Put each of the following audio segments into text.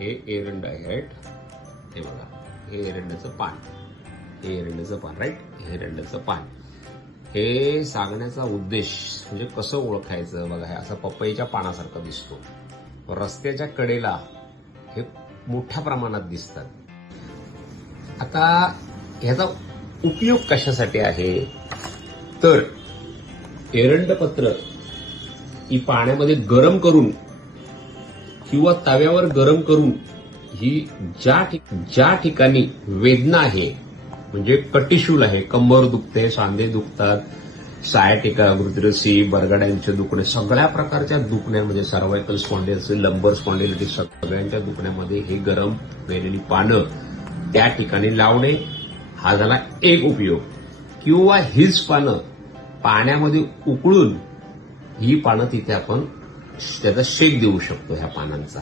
हे एरंड आहे, हे बघा, हे एरंडाचं पान, हे एरंडाचं पान, राईट, हे एरंडाचं पान. हे सांगण्याचा उद्देश म्हणजे कसं ओळखायचं बघा, हे असं पपईच्या पानासारखं दिसतो. रस्त्याच्या कडेला हे मोठ्या प्रमाणात दिसतात. आता ह्याचा उपयोग कशासाठी आहे तर एरंडपत्र ही पाण्यामध्ये गरम करून किंवा तव्यावर गरम करून ही ज्या ठिकाणी वेदना आहे म्हणजे कटिशूल आहे, कंबर दुखते, सांधे दुखतात, सायाटिका, हृदयसी, बरगड्यांचे दुखणे, सगळ्या प्रकारच्या दुखण्यामध्ये सर्वायकल स्पॉन्डिलायटिस, लंबर स्पॉन्डिलायटिस, सगळ्यांच्या दुखण्यामध्ये हे गरम वेलेली पानं त्या ठिकाणी लावणे हा झाला एक उपयोग. किंवा हीच पानं पाण्यामध्ये उकळून ही पानं तिथे आपण त्याचा शेक देऊ शकतो ह्या पानांचा.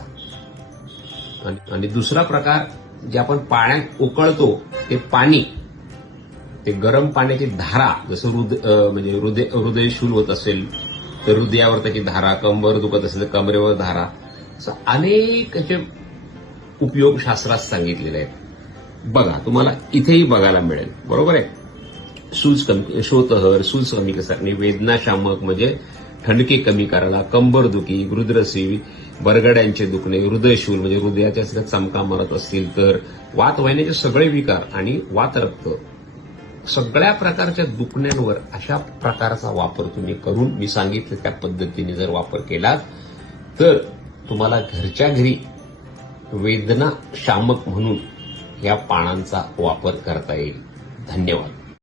आणि दुसरा प्रकार जे आपण पाण्यात उकळतो ते पाणी, ते गरम पाण्याची धारा, जसं म्हणजे हृदयशूल होत असेल तर हृदयावर त्याची धारा, कंबर दुखत असेल तर कमरेवर धारा, असं अनेक याचे उपयोग शास्त्रात सांगितलेले आहेत. बघा, तुम्हाला इथेही बघायला मिळेल, बरोबर आहे. सूज कमी, श्रोतहर, सूज कमी करणे, वेदनाशामक म्हणजे ठणके कमी करायला, कंबरदुखी, हृदयसी, बरगड्यांचे दुखणे, हृदयशूल म्हणजे हृदयाच्या चमका मारत असतील तर, वातवाहिन्याचे सगळे विकार आणि वातरक्त सगळ्या प्रकारच्या दुखण्यांवर अशा प्रकारचा वापर तुम्ही करून मी सांगितलं त्या पद्धतीने जर वापर केलात तर तुम्हाला घरच्या घरी वेदना शामक म्हणून या पानांचा वापर करता येईल. धन्यवाद.